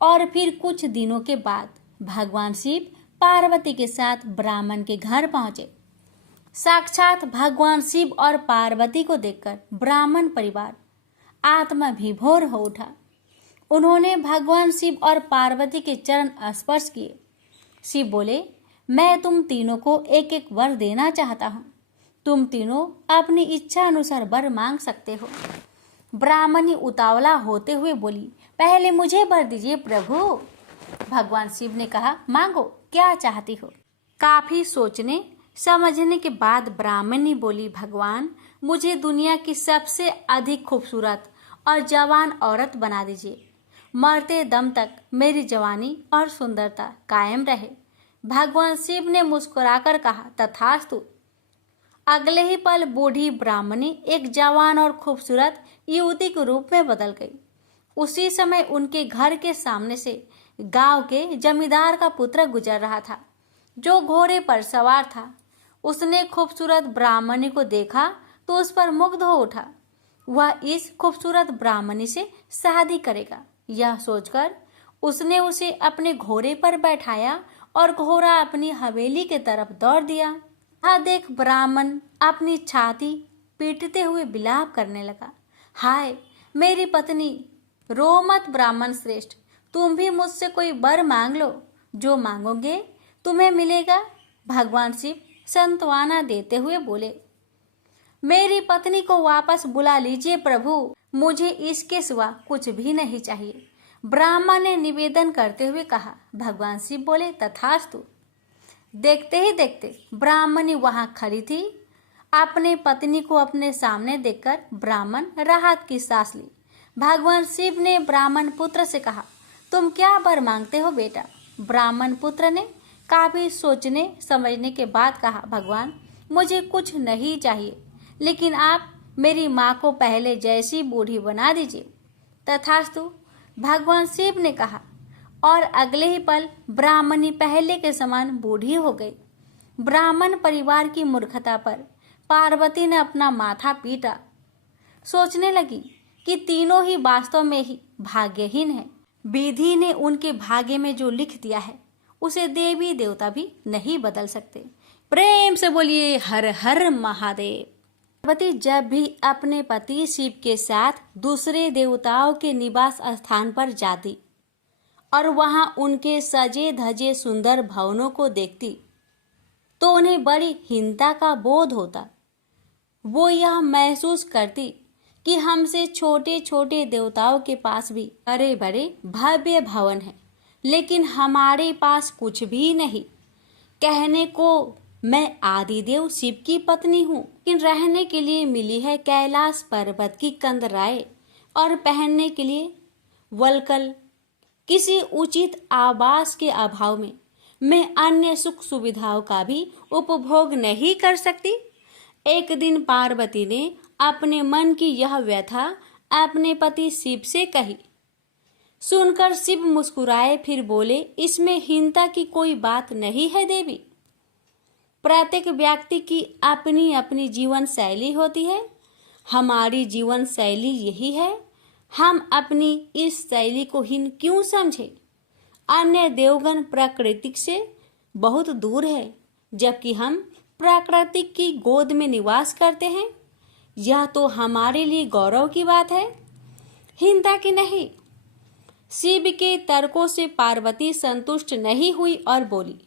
और फिर कुछ दिनों के बाद भगवान शिव पार्वती के साथ ब्राह्मण के घर पहुंचे। साक्षात भगवान शिव और पार्वती को देखकर ब्राह्मण परिवार आत्मा विभोर हो उठा। उन्होंने भगवान शिव और पार्वती के चरण स्पर्श किए। शिव बोले, मैं तुम तीनों को एक एक वर देना चाहता हूँ। तुम तीनों अपनी इच्छा अनुसार वर मांग सकते हो। ब्राह्मणी उतावला होते हुए बोली, पहले मुझे वर दीजिए प्रभु। भगवान शिव ने कहा, मांगो, क्या चाहती हो? काफी सोचने समझने के बाद ब्राह्मणी बोली, भगवान, मुझे दुनिया की सबसे अधिक खूबसूरत और जवान औरत बना दीजिए। मरते दम तक मेरी जवानी और सुंदरता कायम रहे। भगवान शिव ने मुस्कुराकर कहा, तथास्तु। अगले ही पल बूढ़ी ब्राह्मणी एक जवान और खूबसूरत युवती के रूप में बदल गई। उसी समय उनके घर के सामने से गांव के जमींदार का पुत्र गुजर रहा था, जो घोड़े पर सवार था। उसने खूबसूरत ब्राह्मणी को देखा तो उस पर मुग्ध हो उठा। वह इस खूबसूरत ब्राह्मणी से शादी करेगा। यह सोचकर उसने उसे अपने घोड़े पर बैठाया और घोड़ा अपनी हवेली के तरफ दौड़ दिया। यह देख ब्राह्मण अपनी छाती पीटते हुए विलाप करने लगा, हाय मेरी पत्नी, रो मत ब्राह्मण श्रेष्ठ, तुम भी मुझसे कोई वर मांग लो, जो मांगोगे तुम्हें मिलेगा। भगवान शिव सांत्वना देते हुए बोले, मेरी पत्नी को वापस बुला लीजिए प्रभु, मुझे इसके सिवा कुछ भी नहीं चाहिए। ब्राह्मण ने निवेदन करते हुए कहा। भगवान शिव बोले, तथास्तु। देखते ही देखते ब्राह्मणी वहां खड़ी थी। अपने पत्नी को अपने सामने देखकर ब्राह्मण राहत की सांस ली। भगवान शिव ने ब्राह्मण पुत्र से कहा, तुम क्या वर मांगते हो बेटा? ब्राह्मण पुत्र ने काफी सोचने समझने के बाद कहा, भगवान, मुझे कुछ नहीं चाहिए, लेकिन आप मेरी माँ को पहले जैसी बूढ़ी बना दीजिए। तथास्तु, भगवान शिव ने कहा, और अगले ही पल ब्राह्मणी पहले के समान बूढ़ी हो गई। ब्राह्मण परिवार की मूर्खता पर पार्वती ने अपना माथा पीटा। सोचने लगी कि तीनों ही वास्तव में ही भाग्यहीन हैं। विधि ने उनके भाग्य में जो लिख दिया है उसे देवी देवता भी नहीं बदल सकते। प्रेम से बोलिए हर हर महादेव। पार्वती जब भी अपने पति शिव के साथ दूसरे देवताओं के निवास स्थान पर जाती और वहां उनके सजे धजे सुंदर भवनों को देखती तो उन्हें बड़ी हीनता का बोध होता। वो यह महसूस करती कि हमसे छोटे छोटे देवताओं के पास भी बड़े बड़े भव्य भवन हैं, लेकिन हमारे पास कुछ भी नहीं। कहने को मैं आदिदेव शिव की पत्नी हूँ, लेकिन रहने के लिए मिली है कैलाश पर्वत की कंदराएं और पहनने के लिए वल्कल। किसी उचित आवास के अभाव में मैं अन्य सुख सुविधाओं का भी उपभोग नहीं कर सकती। एक दिन पार्वती ने अपने मन की यह व्यथा अपने पति शिव से कही। सुनकर शिव मुस्कुराए, फिर बोले, इसमें हीनता की कोई बात नहीं है देवी। प्रत्येक व्यक्ति की अपनी अपनी जीवन शैली होती है। हमारी जीवन शैली यही है। हम अपनी इस शैली को हीन क्यों समझे? अन्य देवगण प्राकृतिक से बहुत दूर है, जबकि हम प्राकृतिक की गोद में निवास करते हैं। यह तो हमारे लिए गौरव की बात है, हीनता की नहीं। शिव के तर्कों से पार्वती संतुष्ट नहीं हुई और बोली,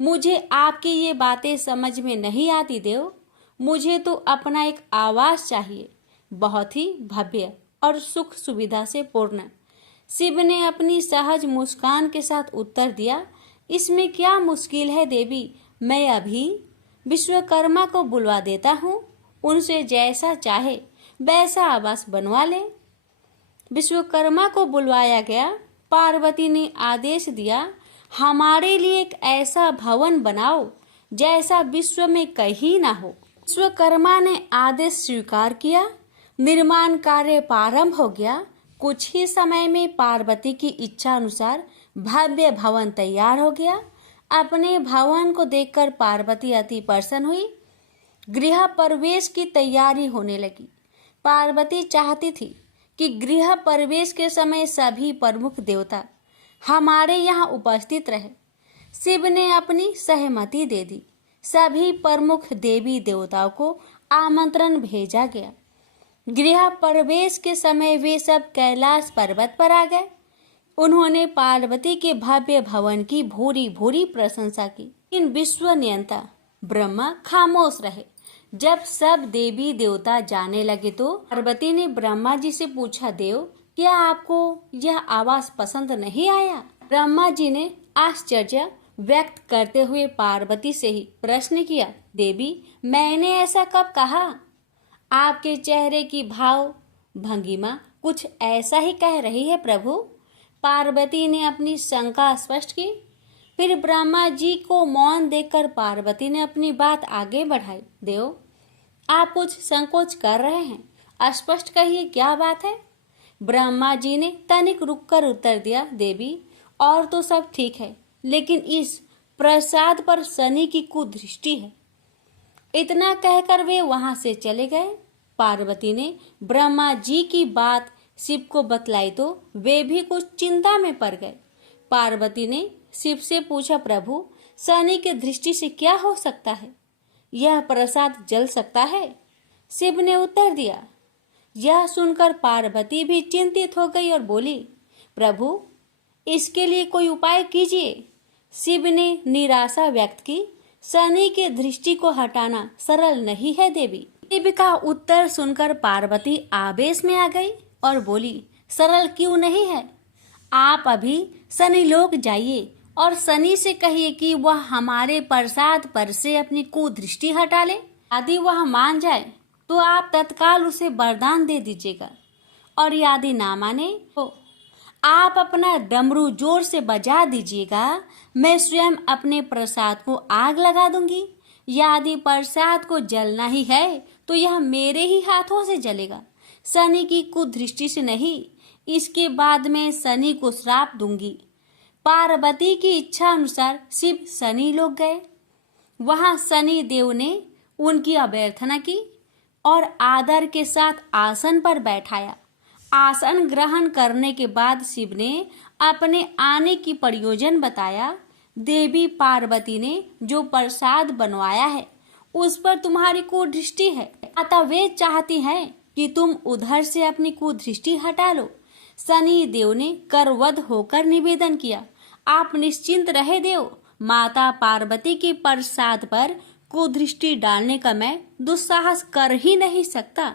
मुझे आपकी ये बातें समझ में नहीं आती देव। मुझे तो अपना एक आवास चाहिए, बहुत ही भव्य और सुख सुविधा से पूर्ण। शिव ने अपनी सहज मुस्कान के साथ उत्तर दिया, इसमें क्या मुश्किल है देवी। मैं अभी विश्वकर्मा को बुलवा देता हूँ, उनसे जैसा चाहे वैसा आवास बनवा ले। विश्वकर्मा को बुलवाया गया। पार्वती ने आदेश दिया, हमारे लिए एक ऐसा भवन बनाओ जैसा विश्व में कहीं ना हो। विश्वकर्मा ने आदेश स्वीकार किया। निर्माण कार्य प्रारंभ हो गया। कुछ ही समय में पार्वती की इच्छा अनुसार भव्य भवन तैयार हो गया। अपने भवन को देखकर पार्वती अति प्रसन्न हुई। गृह प्रवेश की तैयारी होने लगी। पार्वती चाहती थी कि गृह प्रवेश के समय सभी प्रमुख देवता हमारे यहाँ उपस्थित रहे। शिव ने अपनी सहमति दे दी। सभी प्रमुख देवी देवताओं को आमंत्रण भेजा गया। गृह प्रवेश के समय वे सब कैलाश पर्वत पर आ गए। उन्होंने पार्वती के भव्य भवन की भूरी भूरी प्रशंसा की। इन विश्व नियंता ब्रह्मा खामोश रहे। जब सब देवी देवता जाने लगे तो पार्वती ने ब्रह्मा जी से पूछा, देव, क्या आपको यह आवास पसंद नहीं आया? ब्रह्मा जी ने आश्चर्य व्यक्त करते हुए पार्वती से ही प्रश्न किया, देवी, मैंने ऐसा कब कहा? आपके चेहरे की भाव भंगिमा कुछ ऐसा ही कह रही है प्रभु। पार्वती ने अपनी शंका स्पष्ट की। फिर ब्रह्मा जी को मौन देखकर पार्वती ने अपनी बात आगे बढ़ाई, देव, आप कुछ संकोच कर रहे हैं, स्पष्ट कहिए क्या बात है? ब्रह्मा जी ने तनिक रुककर उत्तर दिया, देवी, और तो सब ठीक है, लेकिन इस प्रसाद पर शनि की कुदृष्टि है। इतना कहकर वे वहां से चले गए। पार्वती ने ब्रह्मा जी की बात शिव को बतलाई तो वे भी कुछ चिंता में पड़ गए। पार्वती ने शिव से पूछा, प्रभु, शनि की दृष्टि से क्या हो सकता है? यह प्रसाद जल सकता है? शिव ने उत्तर दिया। यह सुनकर पार्वती भी चिंतित हो गई और बोली, प्रभु, इसके लिए कोई उपाय कीजिए। शिव ने निराशा व्यक्त की। शनि की दृष्टि को हटाना सरल नहीं है देवी। शिव का उत्तर सुनकर पार्वती आवेश में आ गई और बोली, सरल क्यों नहीं है? आप अभी शनि लोक जाइए और शनि से कहिए कि वह हमारे प्रसाद पर से अपनी कुदृष्टि हटा ले। यदि वह मान जाए तो आप तत्काल उसे वरदान दे दीजिएगा, और यदि ना माने तो आप अपना डमरू जोर से बजा दीजिएगा। मैं स्वयं अपने प्रसाद को आग लगा दूंगी। यदि प्रसाद को जलना ही है तो यह मेरे ही हाथों से जलेगा, शनि की कुदृष्टि से नहीं। इसके बाद मैं शनि को श्राप दूंगी। पार्वती की इच्छा अनुसार शिव शनि लोक गए। वहां शनि देव ने उनकी अभ्यर्थना की और आदर के साथ आसन पर बैठाया। आसन ग्रहण करने के बाद शिव ने अपने आने की प्रयोजन बताया। देवी पार्वती ने जो प्रसाद बनवाया है उस पर तुम्हारी कुदृष्टि है, अतः वे चाहती हैं कि तुम उधर से अपनी कुदृष्टि हटा लो। शनि देव ने करवध होकर निवेदन किया, आप निश्चिंत रहे देव, माता पार्वती के प्रसाद पर कुदृष्टि डालने का मैं दुस्साहस कर ही नहीं सकता।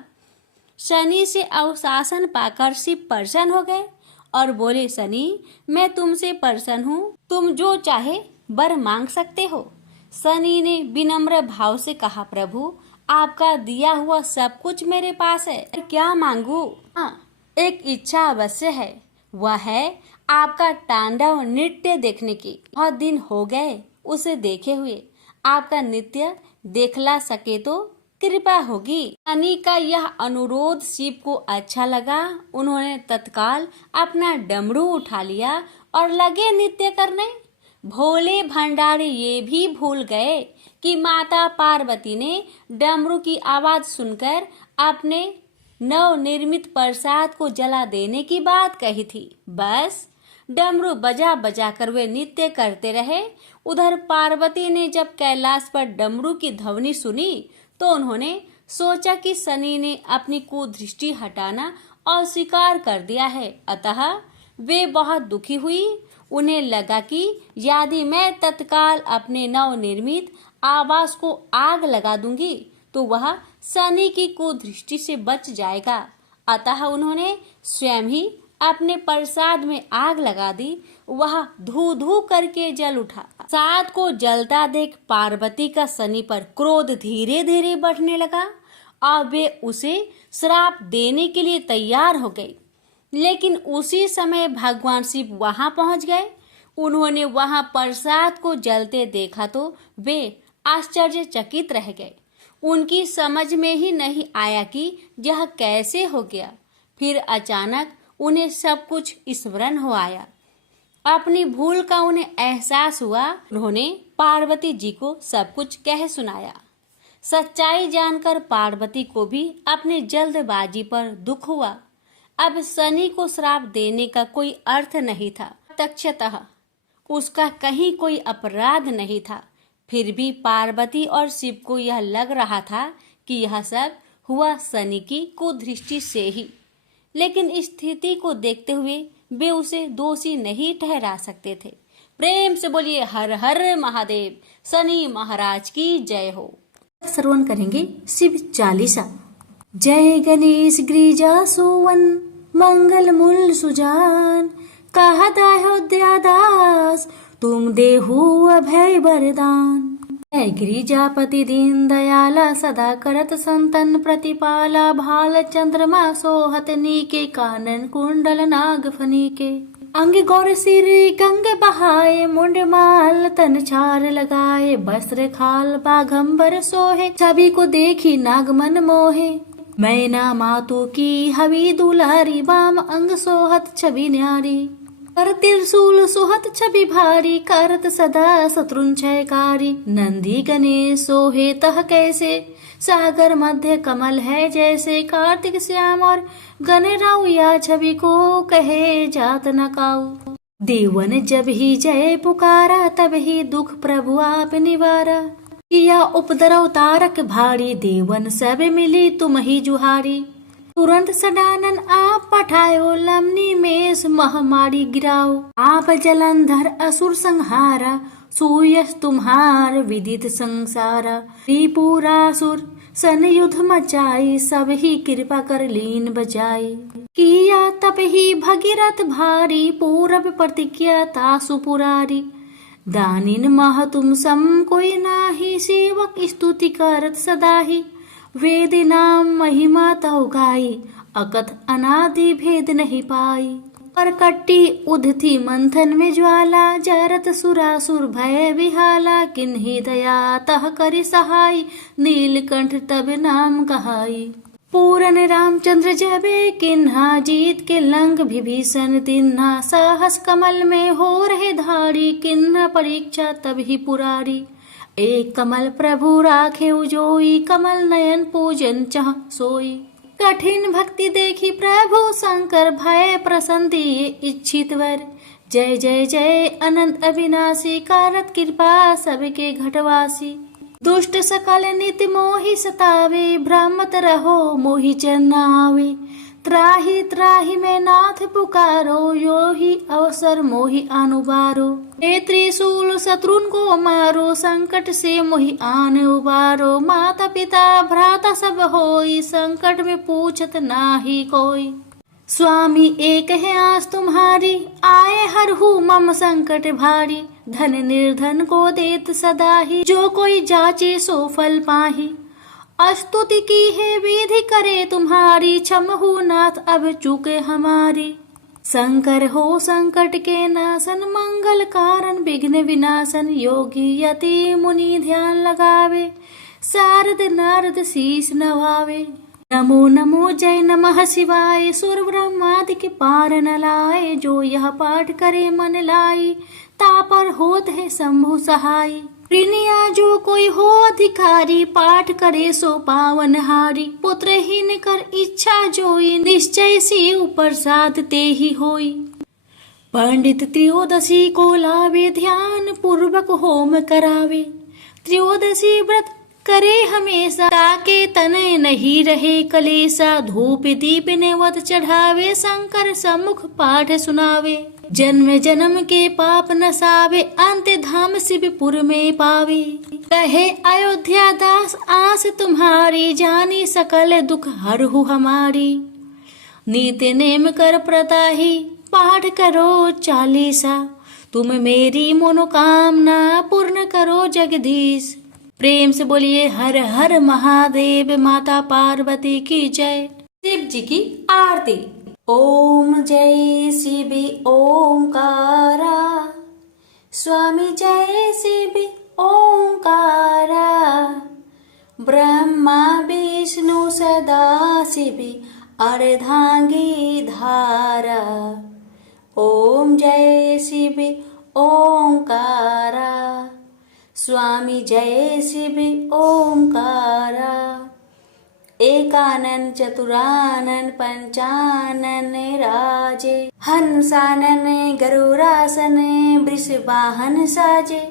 शनि से अवशासन पाकर शिव प्रसन्न हो गए और बोले, शनि, मैं तुमसे प्रसन्न हूँ, तुम जो चाहे वर मांग सकते हो। शनि ने विनम्र भाव से कहा, प्रभु, आपका दिया हुआ सब कुछ मेरे पास है, क्या मांगू? हाँ, एक इच्छा अवश्य है, वह है आपका तांडव नृत्य देखने की। बहुत दिन हो गए उसे देखे हुए, आपका नृत्य देखला सके तो कृपा होगी। शनि का यह अनुरोध शिव को अच्छा लगा। उन्होंने तत्काल अपना डमरू उठा लिया और लगे नृत्य करने। भोले भंडारी ये भी भूल गए कि माता पार्वती ने डमरू की आवाज सुनकर अपने नव निर्मित प्रसाद को जला देने की बात कही थी। बस डमरू बजा बजा कर वे नृत्य करते रहे। उधर पार्वती ने जब कैलाश पर डमरू की ध्वनि सुनी तो उन्होंने सोचा कि शनि ने अपनी कुदृष्टि हटाना अस्वीकार कर दिया है, अतः वे बहुत दुखी हुई। उन्हें लगा कि यदि मैं तत्काल अपने नव निर्मित आवास को आग लगा दूंगी तो वह शनि की कुदृष्टि से बच जाएगा। अतः उन्होंने स्वयं ही अपने प्रसाद में आग लगा दी। वह धू धू करके जल उठा। प्रसाद को जलता देख पार्वती का शनि पर क्रोध धीरे धीरे बढ़ने लगा और वे उसे श्राप देने के लिए तैयार हो गए। लेकिन उसी समय भगवान शिव वहां पहुंच गए। उन्होंने वहां प्रसाद को जलते देखा तो वे आश्चर्यचकित रह गए। उनकी समझ में ही नहीं आया कि यह कैसे हो गया। फिर अचानक उन्हें सब कुछ स्मरण हो आया। अपनी भूल का उन्हें एहसास हुआ। उन्होंने पार्वती जी को सब कुछ कह सुनाया। सच्चाई जानकर पार्वती को भी अपनी जल्दबाजी पर दुख हुआ। अब शनि को श्राप देने का कोई अर्थ नहीं था। प्रत्यक्षतः उसका कहीं कोई अपराध नहीं था। फिर भी पार्वती और शिव को यह लग रहा था कि यह सब हुआ शनि की कुदृष्टि से ही। लेकिन स्थिति को देखते हुए वे उसे दोषी नहीं ठहरा सकते थे। प्रेम से बोलिए हर हर महादेव, शनि महाराज की जय हो। श्रवण करेंगे शिव चालीसा। जय गणेश गिरिजा सोवन, मंगल मूल सुजान, कहत अयोध्या दास, तुम देहु अभय वरदान। जय गिरिजापति दीन दयाला, सदा करत संतन प्रतिपाला, भाल चंद्रमा सोहत नीके, कानन कुंडल नाग फनीके। अंग गौर सिर गंग बहाए, मुंड माल तन चार लगाए, वस्त्र खाल बाघंबर सोहे, छवि को देखी नाग मन मोहे। मैना मातु की हवी दुलारी, वाम अंग सोहत छवि न्यारी, कर त्रिशूल सोहत छवि भारी, करत सदा शत्रुन क्षयकारी। नंदी गणेश सोहे तह कैसे, सागर मध्य कमल है जैसे, कार्तिक श्याम और गणराउ या छवि को कहे जात न काऊ। देवन जब ही जय पुकारा, तब ही दुख प्रभु आप निवारा, किया उपद्रव तारक भारी, देवन सब मिली तुम ही जुहारी। तुरंत सडानन आप पठायो, लमनी मेष महामारी गिराओ, आप जलंधर असुर संहारा, सूयस तुम्हार विदित संसारा। त्रिपुरासुर सन युद्ध मचाई, सब ही कृपा कर लीन बजाई, किया तप ही भगीरथ भारी, पूरब प्रतिज्ञा तासु पुरारी। दानिन मह तुम सम कोई नाही, सेवक स्तुति करत सदाही, वेद नाम महिमा तौ गाई, अकथ अनादि भेद नहीं पाई। पर कट्टी उधती मंथन में ज्वाला, जरत सुरासुर भय विहाला, किन्ही दया तह करि सहाय, नीलकंठ तब नाम कहाई। पूरन रामचंद्र जबे किन्हा, जीत के लंक विभीषण तिन्हा, साहस कमल में हो रहे धारी, किन्हा परीक्षा तब ही पुरारी। एक कमल प्रभु राखे उजोई, कमल नयन पूजन चाह सोई। कठिन भक्ति देखी प्रभु शंकर, भय प्रसन्न दिए इच्छित वर। जय जय जय अनंत अविनाशी, कारत कृपा सबके घटवासी। दुष्ट सकल नित मोहि सतावे, भ्रमत रहो मोहि जनावे, त्राहि त्राहि मैं नाथ पुकारो, यो ही अवसर मोहि अनुबारो। हे त्रिशूल शत्रुन को मारो, संकट से मोहि आन उबारो। माता पिता भ्राता सब होई, संकट में पूछत नाही कोई। स्वामी एक है आस तुम्हारी, आए हरहु मम संकट भारी। धन निर्धन को देत सदा ही, जो कोई जाचे सो फल पाही। स्तुति की है विधि करे तुम्हारी, क्षमहु नाथ अब चूके हमारी। शंकर हो संकट के नाशन, मंगल कारण विघ्न विनाशन। योगी यति मुनि ध्यान लगावे, शारद नारद शीस नवावे। नमो नमो जय नमः शिवाय, सुर ब्रह्मादि के पार न लाए। जो यह पाठ करे मन लाई, तापर होत है शंभु सहाय। प्रिनिया जो कोई हो अधिकारी, पाठ करे सो पावन हारी। पुत्रहीन कर इच्छा जोई, निश्चय से ऊपर साध ते ही होई। पंडित त्रयोदशी को लावे, ध्यान पूर्वक होम करावे। त्रयोदशी व्रत करे हमेशा, ताके तनय नहीं रहे कलेसा। धूप दीप नेवत चढ़ावे, शंकर सम्मुख पाठ सुनावे। जन्म जन्म के पाप नसावे, अंत धाम शिवपुर में पावे। कहे अयोध्या दास आस तुम्हारी, जानी सकल दुख हरहु हमारी। नित्य नेम कर प्रताही, पाठ करो चालीसा। तुम मेरी मनोकामना, पूर्ण करो जगदीश। प्रेम से बोलिए हर हर महादेव। माता पार्वती की जय। शिव जी की आरती। ओम जय शिव ओंकारा, स्वामी जय शिव ओंकारा। ब्रह्मा विष्णु सदा शिव, अर्धांगी धारा। ओम जय शिव ओंकारा, स्वामी जय शिव ओंकारा। एकानन चतुरानन पंचानन राजे, हंसानन गरुरासन वृषवाहन साजे।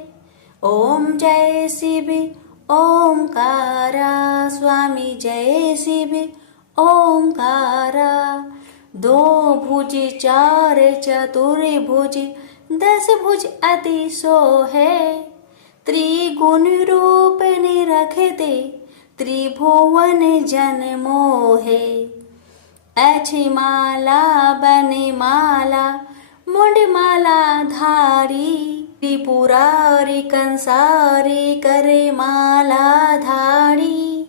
ओम जय शिव ओंकारा, स्वामी जय शिव ओंकारा। दो भुज चार चतुर्भुज, 10 भुज अति सोहे। त्रिगुण रूप निरखते, त्रिभुवन जन मोहे। अच्छी माला बने माला, मुंड माला धारी। त्रिपुरारी कंसारी, करे माला धारी।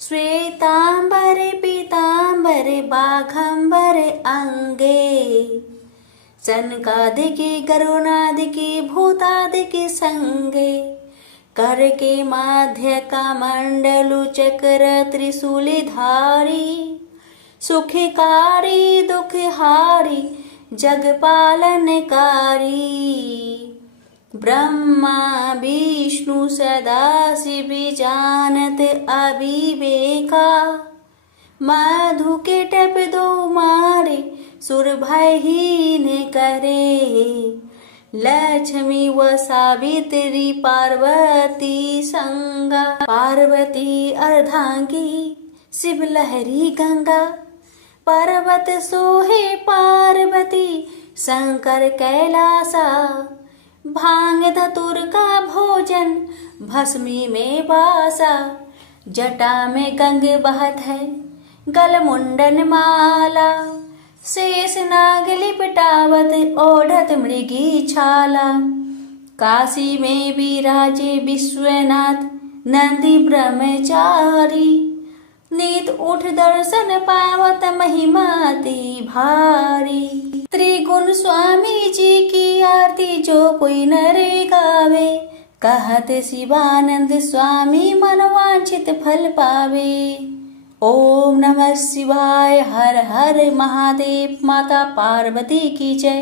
श्वेतांबर पीतांबर, बाघंबर अंगे। सनकादिकी गरुणादिकी, भूतादिकी संगे। कर के माध्य का मंडलु चक्र, त्रिशूली धारी। सुखकारी दुखहारी, जगपालनकारी। ब्रह्मा विष्णु सदा शिव, जानत अविवेका। मधु के टप दो मारे, सुर भयहीन करे। लक्ष्मी व सावित्री, पार्वती संगा। पार्वती अर्धांगी, शिव लहरी गंगा। पर्वत सोहे पार्वती, शंकर कैलासा। भांग धतुर का भोजन, भस्मी में बासा। जटा में गंग बहत है, गल मुंडन माला। शेष नाग लिपटावत, ओढ़त मृगी छाला। काशी में विराजे विश्वनाथ, नंदी ब्रह्मचारी। नीत उठ दर्शन पावत, महिमाति भारी। त्रिगुण स्वामी जी की आरती, जो कोई नरे गावे। कहत शिवानंद स्वामी, मनवांछित फल पावे। ओम नमः शिवाय, हर हर महादेव। माता पार्वती की जय।